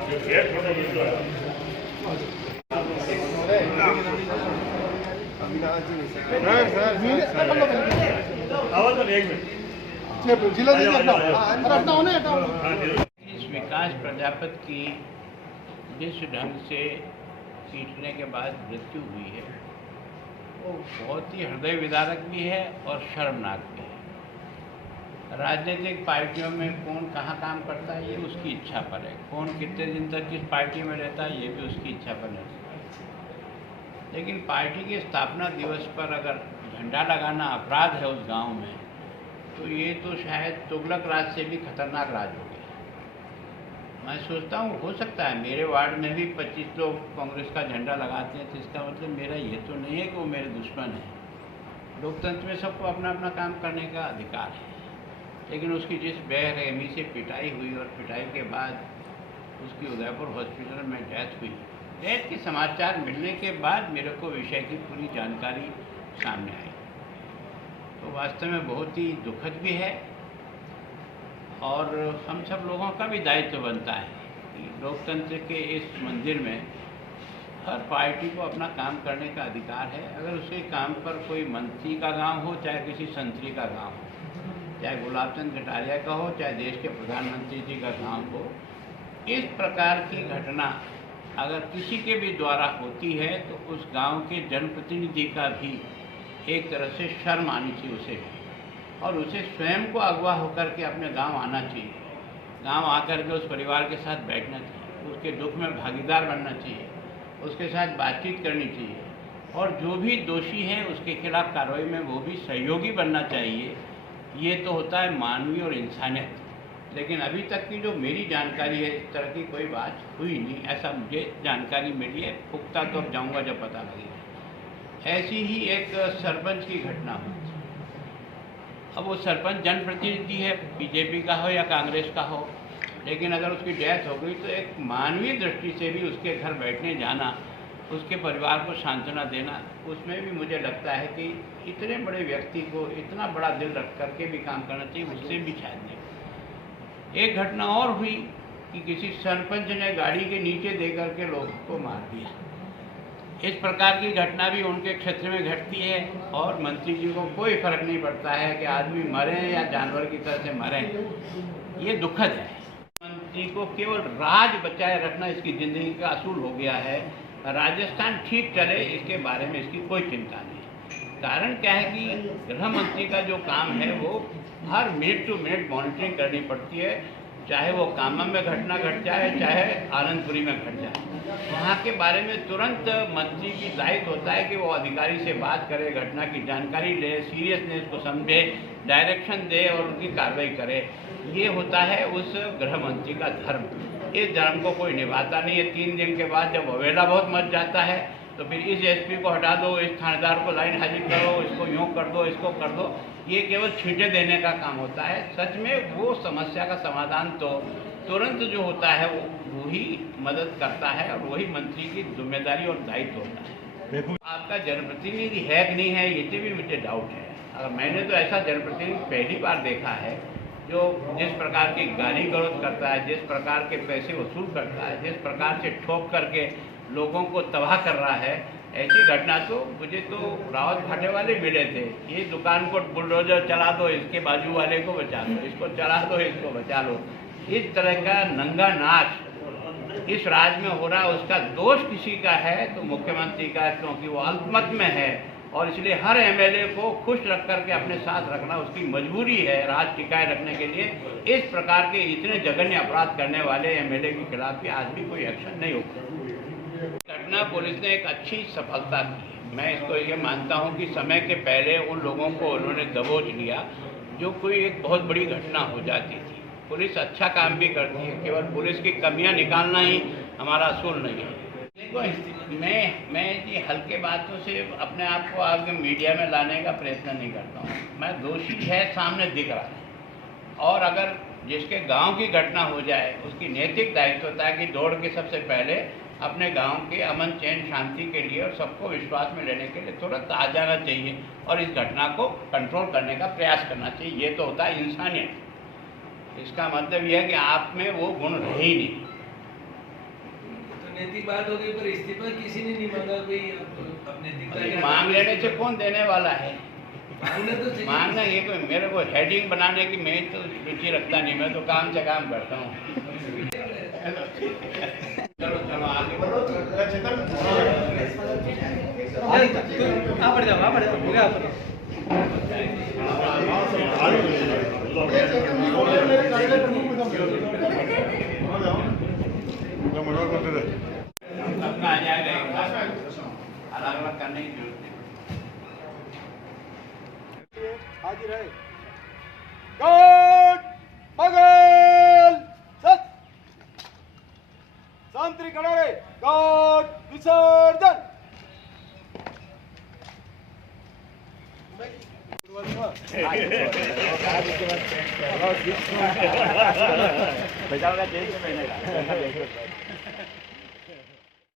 इस विकास प्रजापति की जिस ढंग से पीटने के बाद मृत्यु हुई है वो बहुत ही हृदय विदारक भी है और शर्मनाक भी है। राजनीतिक पार्टियों में कौन कहाँ काम करता है ये उसकी इच्छा पर है, कौन कितने दिन तक किस पार्टी में रहता है ये भी उसकी इच्छा पर निर्भर है। लेकिन पार्टी के स्थापना दिवस पर अगर झंडा लगाना अपराध है उस गांव में, तो ये तो शायद तुगलक राज से भी खतरनाक राज हो गया। मैं सोचता हूँ हो सकता है मेरे वार्ड में भी 25 लोग कांग्रेस का झंडा लगाते हैं, तो इसका मतलब मेरा ये तो नहीं है कि वो मेरे दुश्मन है। लोकतंत्र में सबको अपना अपना काम करने का अधिकार है, लेकिन उसकी जिस बेरहमी से पिटाई हुई और पिटाई के बाद उसकी उदयपुर हॉस्पिटल में डेथ हुई, डेथ के समाचार मिलने के बाद मेरे को विषय की पूरी जानकारी सामने आई, तो वास्तव में बहुत ही दुखद भी है। और हम सब लोगों का भी दायित्व बनता है कि लोकतंत्र के इस मंदिर में हर पार्टी को अपना काम करने का अधिकार है। अगर उसके काम पर कोई मंत्री का गांव हो, चाहे किसी संतरी का गांव हो, चाहे गुलाब चंद कटारिया का हो, चाहे देश के प्रधानमंत्री जी का गांव हो, इस प्रकार की घटना अगर किसी के भी द्वारा होती है तो उस गांव के जनप्रतिनिधि का भी एक तरह से शर्म आनी चाहिए उसे भी, और उसे स्वयं को अगवा होकर के अपने गांव आना चाहिए, गांव आकर के उस परिवार के साथ बैठना चाहिए, उसके दुख में भागीदार बनना चाहिए, उसके साथ बातचीत करनी चाहिए, और जो भी दोषी है उसके खिलाफ कार्रवाई में वो भी सहयोगी बनना चाहिए। ये तो होता है मानवीय और इंसानियत। लेकिन अभी तक की जो मेरी जानकारी है, इस तरह की कोई बात हुई नहीं, ऐसा मुझे जानकारी मिली है। पुख्ता तो अब जाऊँगा जब पता लगेगा। ऐसी ही एक सरपंच की घटना हुई। अब वो सरपंच जनप्रतिनिधि है, बीजेपी का हो या कांग्रेस का हो, लेकिन अगर उसकी डेथ हो गई तो एक मानवीय दृष्टि से भी उसके घर बैठने जाना, उसके परिवार को सांत्वना देना, उसमें भी मुझे लगता है कि इतने बड़े व्यक्ति को इतना बड़ा दिल रख करके भी काम करना चाहिए, उससे भी शायद नहीं। एक घटना और हुई कि किसी सरपंच ने गाड़ी के नीचे दे करके लोगों को मार दिया। इस प्रकार की घटना भी उनके क्षेत्र में घटती है और मंत्री जी को कोई फर्क नहीं पड़ता है कि आदमी मरे या जानवर की तरह से मरे। ये दुखद है। मंत्री को केवल राज बचाए रखना इसकी जिंदगी का असूल हो गया है। राजस्थान ठीक चले इसके बारे में इसकी कोई चिंता नहीं। कारण क्या है कि गृह मंत्री का जो काम है वो हर मिनट टू मिनट मॉनिटरिंग करनी पड़ती है, चाहे वो कामा में घटना घट जाए चाहे आनंदपुरी में घट जाए। वहाँ के बारे में तुरंत मंत्री की दायित्व होता है कि वो अधिकारी से बात करे, घटना की जानकारी ले, सीरियसनेस को समझे, डायरेक्शन दे और उनकी कार्रवाई करे। ये होता है उस गृह मंत्री का धर्म। इस धर्म को कोई निभाता नहीं है। 3 दिन के बाद जब अवेला बहुत मच जाता है तो फिर इस एसपी को हटा दो, इस थानेदार को लाइन हाजिर करो, इसको यूँ कर दो, इसको कर दो। ये केवल छींटे देने का काम होता है। सच में वो समस्या का समाधान तो तुरंत जो होता है वो ही मदद करता है और वही मंत्री की जिम्मेदारी और दायित्व होता है। आपका जनप्रतिनिधि है कि नहीं है ये भी मुझे डाउट है। अगर मैंने तो ऐसा जनप्रतिनिधि पहली बार देखा है जो जिस प्रकार की गाली गलौज करता है, जिस प्रकार के पैसे वसूल करता है, जिस प्रकार से ठोक करके लोगों को तबाह कर रहा है। ऐसी घटना तो मुझे तो रावत भाटे वाले मिले थे। ये दुकान को बुलडोजर चला दो, इसके बाजू वाले को बचा लो, इसको चला दो, इसको बचा लो। इस तरह का नंगा नाच इस राज्य में हो रहा है। उसका दोष किसी का है तो मुख्यमंत्री का, क्योंकि वो अल्पमत में है और इसलिए हर एमएलए को खुश रख करके अपने साथ रखना उसकी मजबूरी है राज टिकाए रखने के लिए। इस प्रकार के इतने जघन्य अपराध करने वाले एमएलए के खिलाफ भी आज भी कोई एक्शन नहीं होगा। घटना पुलिस ने एक अच्छी सफलता की। मैं इसको ये मानता हूँ कि समय के पहले उन लोगों को उन्होंने दबोच लिया जो कोई एक बहुत बड़ी घटना हो जाती थी। पुलिस अच्छा काम भी करती है, केवल पुलिस की कमियां निकालना ही हमारा असूल नहीं है। देखो मैं ये हल्के बातों से अपने आप को आगे मीडिया में लाने का प्रयत्न नहीं करता हूँ। मैं दोषी है सामने दिख रहा है, और अगर जिसके गांव की घटना हो जाए उसकी नैतिक दायित्व होता है कि दौड़ के सबसे पहले अपने गांव के अमन चैन शांति के लिए और सबको विश्वास में लेने के लिए तुरंत आ जाना चाहिए और इस घटना को कंट्रोल करने का प्रयास करना चाहिए। ये तो होता है इंसानियत। इसका मतलब यह है कि आप में वो गुण रहे ही नहीं। नैतिक बात हो गई, पर इस्तीफा किसी ने नहीं मांगा। भाई अब नैतिकता ये मांग लेने से कौन देने वाला है? मांगना तो चाहिए। मांगना ये कोई मेरे को हेडिंग बनाने की मैं तो रुचि रखता नहीं, मैं तो काम से काम करता हूँ। चलो चलो आगे बढ़ो। आप बढ़ जाओ हो गया अपना आ जाएगा, अलग अलग करने की जरूरत नहीं। हाजिर है। गार्ड बगल सत शांति खड़ा रहे। गार्ड विसर्जन। बचाओ का जेल में